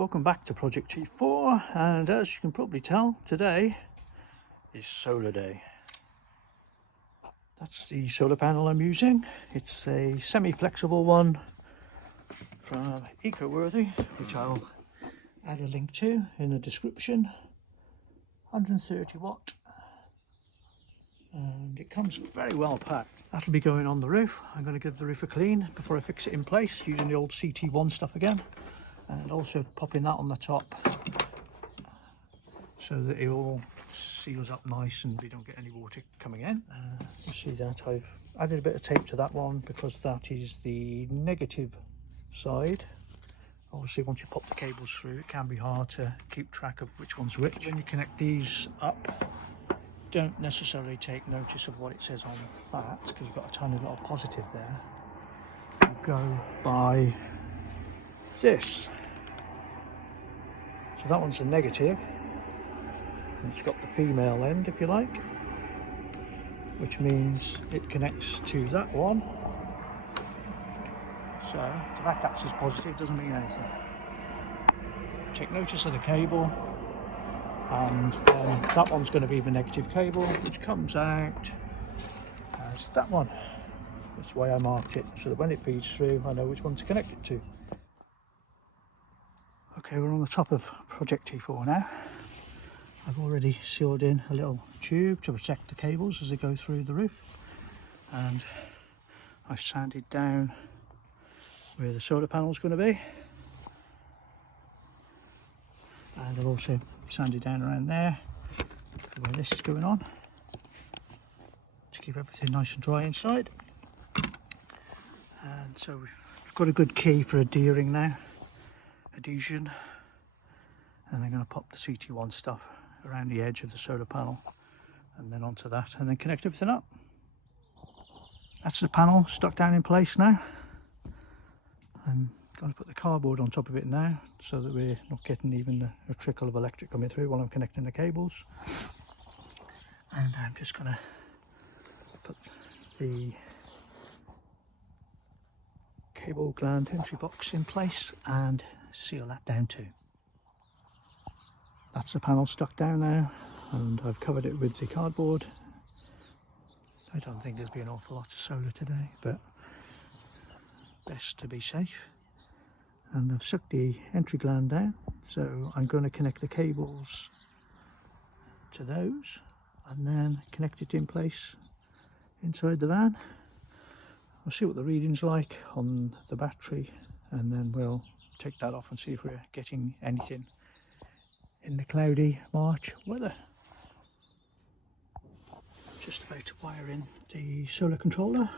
Welcome back to Project T4, and as you can probably tell, today is solar day. That's the solar panel I'm using. It's a semi-flexible one from ecoworthy, which I'll add a link to in the description. 130 watt, and it comes very well packed. That'll be going on the roof. I'm going to give the roof a clean before I fix it in place using the old CT1 stuff again, and also popping that on the top so that it all seals up nice and we don't get any water coming in. You see that I've added a bit of tape to that one because that is the negative side. Obviously once you pop the cables through, it can be hard to keep track of which one's which. When you connect these up, don't necessarily take notice of what it says on that because you've got a tiny little positive there. You go by this. So that one's the negative, and it's got the female end, if you like, which means it connects to that one. So the fact that says positive doesn't mean anything. Take notice of the cable, and then that one's going to be the negative cable, which comes out as that one. That's why I marked it, so that when it feeds through I know which one to connect it to. Okay, we're on the top of Project T4 now. I've already sealed in a little tube to protect the cables as they go through the roof, and I've sanded down where the solar panel is going to be, and I've also sanded down around there where this is going on to keep everything nice and dry inside. And so we've got a good key for adhering now, adhesion, and I'm going to pop the CT1 stuff around the edge of the solar panel and then onto that, and then connect everything up. That's the panel stuck down in place now. I'm going to put the cardboard on top of it now so that we're not getting even a trickle of electric coming through while I'm connecting the cables. And I'm just going to put the cable gland entry box in place and seal that down too. That's the panel stuck down now, and I've covered it with the cardboard. I don't think there's been an awful lot of solar today, but best to be safe. And I've sucked the entry gland down, so I'm going to connect the cables to those and then connect it in place inside the van. We'll see what the reading's like on the battery, and then we'll take that off and see if we're getting anything in the cloudy March weather. Just about to wire in the solar controller.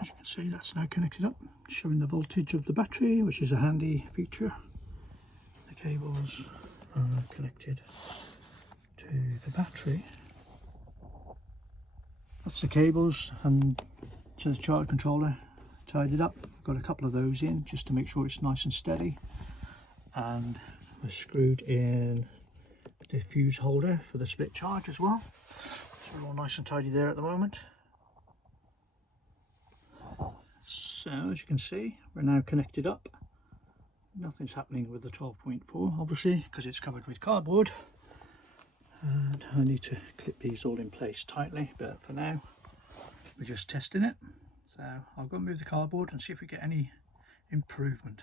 As you can see, that's now connected up, showing the voltage of the battery, which is a handy feature. The cables are connected to the battery. That's the cables, and to the charge controller tied it up. Got a couple of those in just to make sure it's nice and steady, and we're screwed in the fuse holder for the split charge as well. So we're all nice and tidy there at the moment. So as you can see, we're now connected up. Nothing's happening with the 12.4 obviously because it's covered with cardboard, and I need to clip these all in place tightly, but for now we're just testing it. So I'll go and move the cardboard and see if we get any improvement.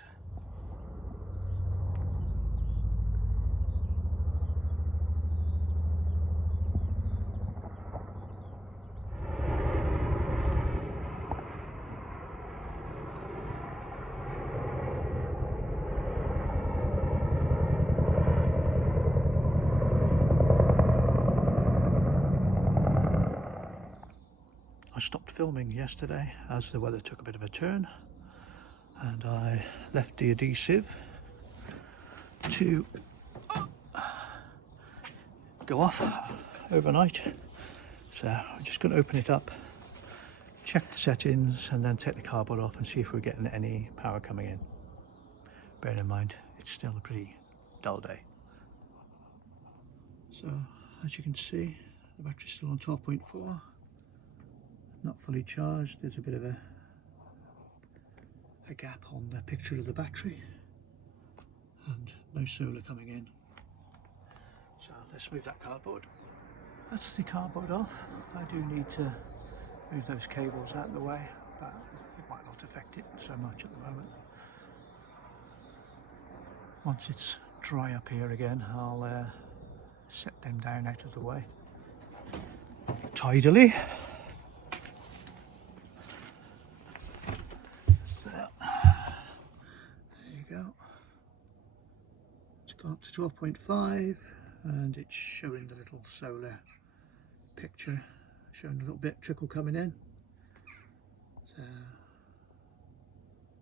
I stopped filming yesterday as the weather took a bit of a turn, and I left the adhesive to go off overnight. So I'm just going to open it up, check the settings, and then take the cardboard off and see if we're getting any power coming in. Bearing in mind it's still a pretty dull day. So as you can see, the battery's still on 12.4. Not fully charged. There's a bit of a gap on the picture of the battery. and no solar coming in. So let's move that cardboard. That's the cardboard off. I do need to move those cables out of the way, but it might not affect it so much at the moment. Once it's dry up here again, I'll set them down out of the way tidily. So, there you go. It's gone up to 12.5 and it's showing the little solar picture, showing a little bit trickle coming in. So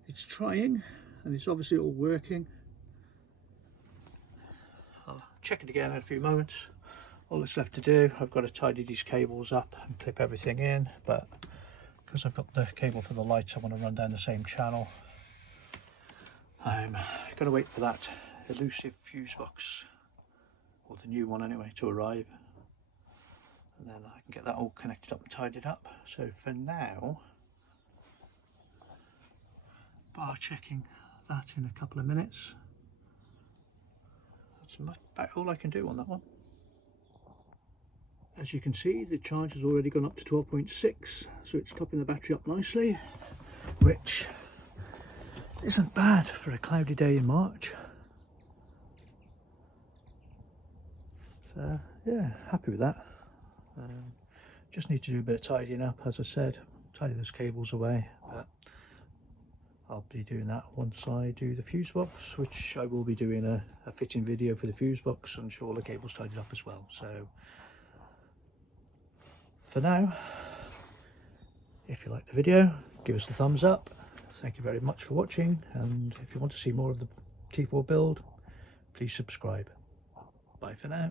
it's trying, and it's obviously all working. I'll check it again in a few moments. All that's left to do, I've got to tidy these cables up and clip everything in, but because I've got the cable for the lights, I want to run down the same channel. I'm going to wait for that elusive fuse box, or the new one anyway, to arrive, and then I can get that all connected up and tidied up. So for now, bar checking that in a couple of minutes. That's about all I can do on that one. As you can see, the charge has already gone up to 12.6, so it's topping the battery up nicely, which isn't bad for a cloudy day in March. So yeah, happy with that. Just need to do a bit of tidying up, as I said, tidy those cables away, but I'll be doing that once I do the fuse box, which I will be doing a fitting video for the fuse box and show all the cables tidied up as well. So for now, if you like the video, give us the thumbs up. Thank you very much for watching, and if you want to see more of the T4 build, please subscribe. Bye for now.